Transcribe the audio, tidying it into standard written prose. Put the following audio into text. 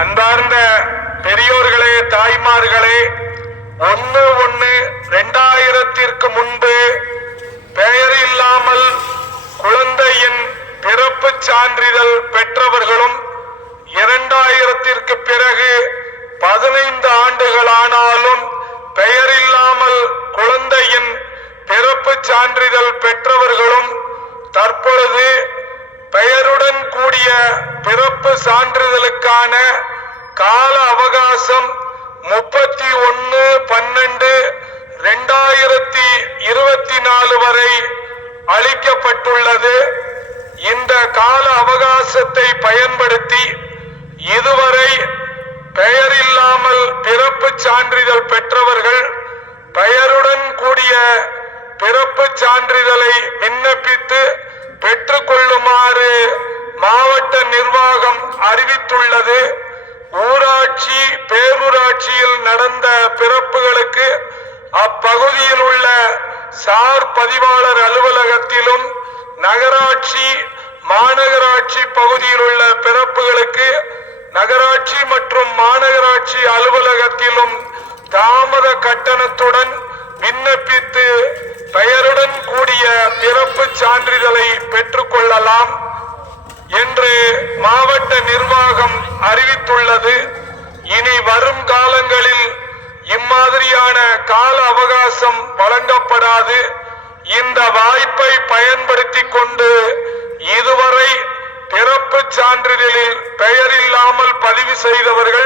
அன்பார்ந்த பெரியோர்களே, தாய்மார்களே, 1/1/2000 முன்பு பெயர் இல்லாமல் குழந்தையின் பிறப்பு சான்றிதழ் பெற்றவர்களும் 2000 பிறகு 15 ஆண்டுகளானாலும் பெயர் இல்லாமல் குழந்தையின் பிறப்பு சான்றிதழ் பெற்றவர்களும் தற்பொழுது பெயருடன் கூடிய பிறப்பு சான்றிதழுக்கான கால அவகாசம் 31/12/2024 வரை அளிக்கப்பட்டுள்ளது. இந்த கால அவகாசத்தை பயன்படுத்தி இதுவரை பெயர் இல்லாமல் பிறப்பு சான்றிதழ் பெற்றவர்கள் பெயருடன் கூடிய பிறப்பு சான்றிதழை விண்ணப்பித்து பெற்றுக்கொள்ளுமாறு மாவட்ட நிர்வாகம் அறிவித்துள்ளது. ஊராட்சி பேரூராட்சியில் நடந்த பிறப்புகளுக்கு அப்பகுதியில் உள்ள சார் பதிவாளர் அலுவலகத்திலும், நகராட்சி மாநகராட்சி பகுதியில் உள்ள பிறப்புகளுக்கு நகராட்சி மற்றும் மாநகராட்சி அலுவலகத்திலும் தாமத கட்டணத்துடன் விண்ணப்பித்து பெயருடன் கூடிய பிறப்பு சான்றிதழை பெற்றுக்கொள்ளலாம் என்று மாவட்ட நிர்வாகம் அறிவித்துள்ளது. இனி வரும் காலங்களில் இம்மாதிரியான கால அவகாசம் வழங்கப்படாது. இந்த வாய்ப்பை பயன்படுத்தி கொண்டு இதுவரை பிறப்பு சான்றிதழில் பெயர் இல்லாமல் பதிவு செய்தவர்கள்